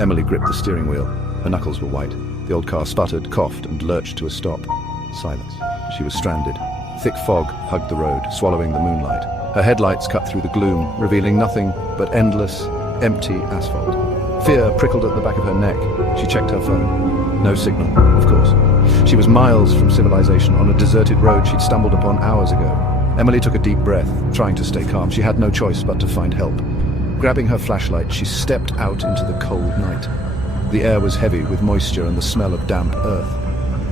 Emily gripped the steering wheel. Her knuckles were white. The old car sputtered, coughed, and lurched to a stop. Silence. She was stranded. Thick fog hugged the road, swallowing the moonlight. Her headlights cut through the gloom, revealing nothing but endless, empty asphalt. Fear prickled at the back of her neck. She checked her phone. No signal, of course. She was miles from civilization on a deserted road she'd stumbled upon hours ago. Emily took a deep breath, trying to stay calm. She had no choice but to find help. Grabbing her flashlight, she stepped out into the cold night. The air was heavy with moisture and the smell of damp earth.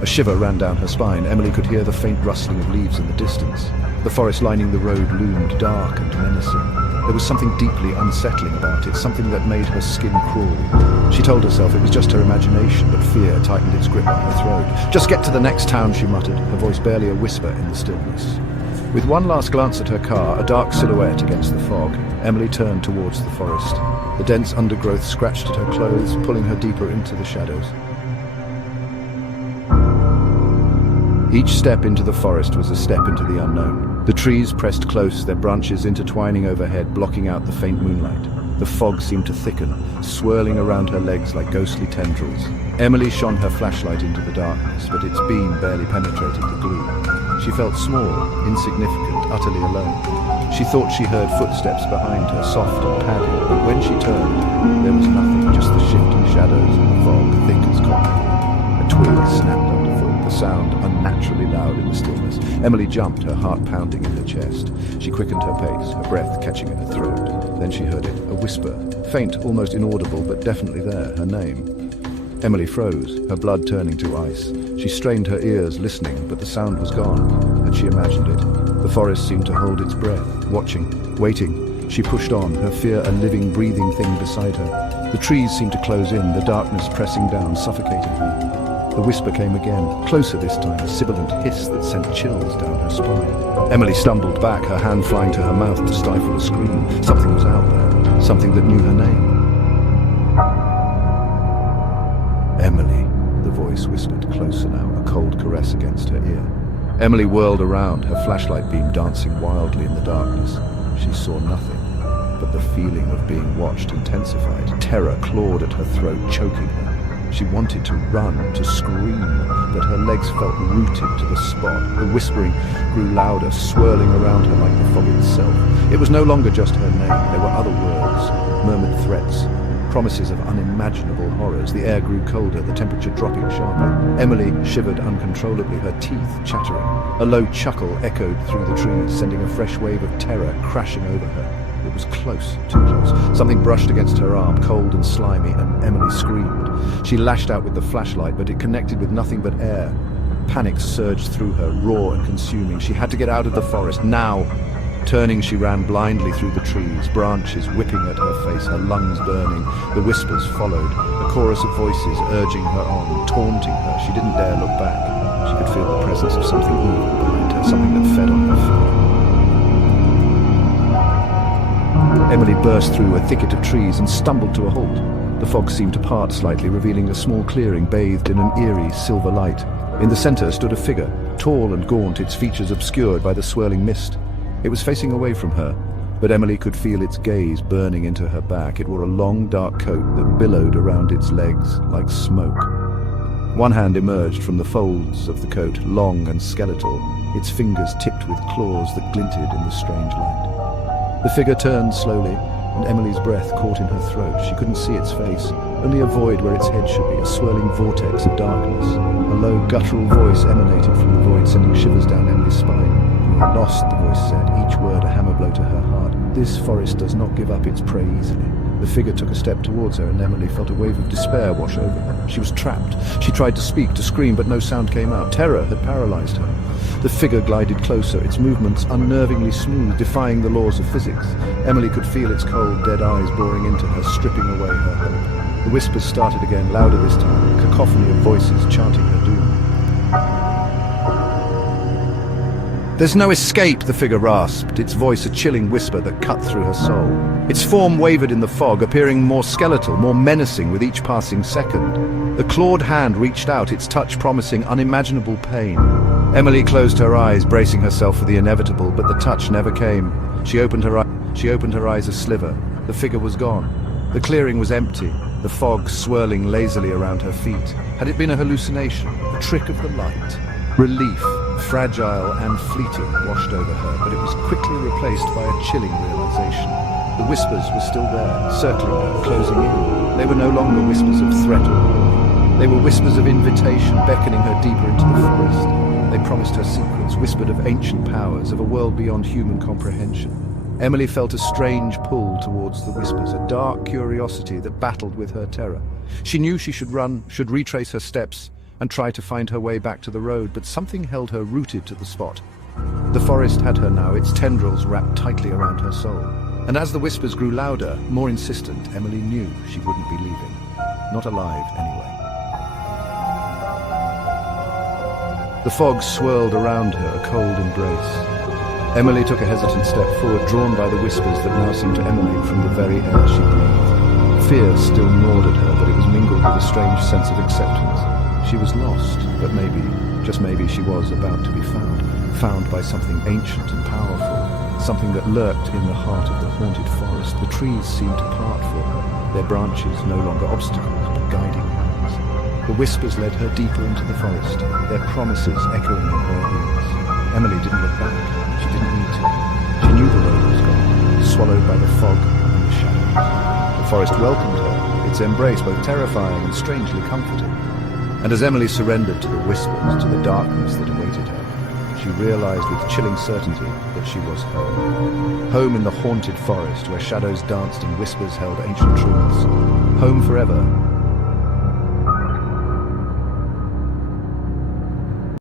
A shiver ran down her spine. Emily could hear the faint rustling of leaves in the distance. The forest lining the road loomed dark and menacing. There was something deeply unsettling about it, something that made her skin crawl. She told herself it was just her imagination, but fear tightened its grip on her throat. "Just get to the next town," she muttered, her voice barely a whisper in the stillness. With one last glance at her car, a dark silhouette against the fog, Emily turned towards the forest. The dense undergrowth scratched at her clothes, pulling her deeper into the shadows. Each step into the forest was a step into the unknown. The trees pressed close, their branches intertwining overhead, blocking out the faint moonlight. The fog seemed to thicken, swirling around her legs like ghostly tendrils. Emily shone her flashlight into the darkness, but its beam barely penetrated the gloom. She felt small, insignificant, utterly alone. She thought she heard footsteps behind her, soft and padding, but when she turned, there was nothing, just the shifting shadows and the fog, thick as cotton. A twig snapped underfoot, the sound unnaturally loud in the stillness. Emily jumped, her heart pounding in her chest. She quickened her pace, her breath catching in her throat. Then she heard it, a whisper, faint, almost inaudible, but definitely there, her name. Emily froze, her blood turning to ice. She strained her ears, listening, but the sound was gone. Had she imagined it? The forest seemed to hold its breath, watching, waiting. She pushed on, her fear a living, breathing thing beside her. The trees seemed to close in, the darkness pressing down, suffocating her. The whisper came again, closer this time, a sibilant hiss that sent chills down her spine. Emily stumbled back, her hand flying to her mouth to stifle a scream. Something was out there, something that knew her name. Emily, the voice whispered, closer now, a cold caress against her ear. Emily whirled around, her flashlight beam dancing wildly in the darkness. She saw nothing, but the feeling of being watched intensified. Terror clawed at her throat, choking her. She wanted to run, to scream, but her legs felt rooted to the spot. The whispering grew louder, swirling around her like the fog itself. It was no longer just her name. There were other words, murmured threats, promises of unimaginable horrors. The air grew colder, the temperature dropping sharply. Emily shivered uncontrollably, her teeth chattering. A low chuckle echoed through the trees, sending a fresh wave of terror crashing over her. It was close, too close. Something brushed against her arm, cold and slimy, and Emily screamed. She lashed out with the flashlight, but it connected with nothing but air. Panic surged through her, raw and consuming. She had to get out of the forest, now. Turning, she ran blindly through the trees, branches whipping at her face, her lungs burning. The whispers followed, a chorus of voices urging her on, taunting her. She didn't dare look back. She could feel the presence of something evil behind her, something that fed on her fear. Emily burst through a thicket of trees and stumbled to a halt. The fog seemed to part slightly, revealing a small clearing bathed in an eerie silver light. In the center stood a figure, tall and gaunt, its features obscured by the swirling mist. It was facing away from her, but Emily could feel its gaze burning into her back. It wore a long, dark coat that billowed around its legs like smoke. One hand emerged from the folds of the coat, long and skeletal, its fingers tipped with claws that glinted in the strange light. The figure turned slowly, and Emily's breath caught in her throat. She couldn't see its face, only a void where its head should be, a swirling vortex of darkness. A low, guttural voice emanated from the void, sending shivers down Emily's spine. "You are lost," the voice said, each word a hammer blow to her heart. "This forest does not give up its prey easily." The figure took a step towards her, and Emily felt a wave of despair wash over her. She was trapped. She tried to speak, to scream, but no sound came out. Terror had paralyzed her. The figure glided closer, its movements unnervingly smooth, defying the laws of physics. Emily could feel its cold, dead eyes boring into her, stripping away her hope. The whispers started again, louder this time, a cacophony of voices chanting her doom. "There's no escape," the figure rasped, its voice a chilling whisper that cut through her soul. Its form wavered in the fog, appearing more skeletal, more menacing with each passing second. The clawed hand reached out, its touch promising unimaginable pain. Emily closed her eyes, bracing herself for the inevitable, but the touch never came. She opened her eyes a sliver. The figure was gone. The clearing was empty. the fog swirling lazily around her feet. Had it been a hallucination, a trick of the light? Relief, fragile and fleeting, washed over her, but it was quickly replaced by a chilling realization. The whispers were still there, circling her, closing in. They were no longer whispers of threat or warning. They were whispers of invitation, beckoning her deeper into the forest. They promised her secrets, whispered of ancient powers, of a world beyond human comprehension. Emily felt a strange pull towards the whispers, a dark curiosity that battled with her terror. She knew she should run, should retrace her steps, and try to find her way back to the road, but something held her rooted to the spot. The forest had her now, its tendrils wrapped tightly around her soul. And as the whispers grew louder, more insistent, Emily knew she wouldn't be leaving. Not alive, anyway. The fog swirled around her, a cold embrace. Emily took a hesitant step forward, drawn by the whispers that now seemed to emanate from the very air she breathed. Fear still gnawed at her, but it was mingled with a strange sense of acceptance. She was lost, but maybe, just maybe, she was about to be found. Found by something ancient and powerful, something that lurked in the heart of the haunted forest. The trees seemed to part for her, their branches no longer obstacles, but guiding hands. The whispers led her deeper into the forest, their promises echoing in her ears. Emily didn't look back. She didn't need to. She knew the road was gone, swallowed by the fog and the shadows. The forest welcomed her, its embrace both terrifying and strangely comforting. And as Emily surrendered to the whispers, to the darkness that awaited her, she realized with chilling certainty that she was home. Home in the haunted forest, where shadows danced and whispers held ancient truths. Home forever,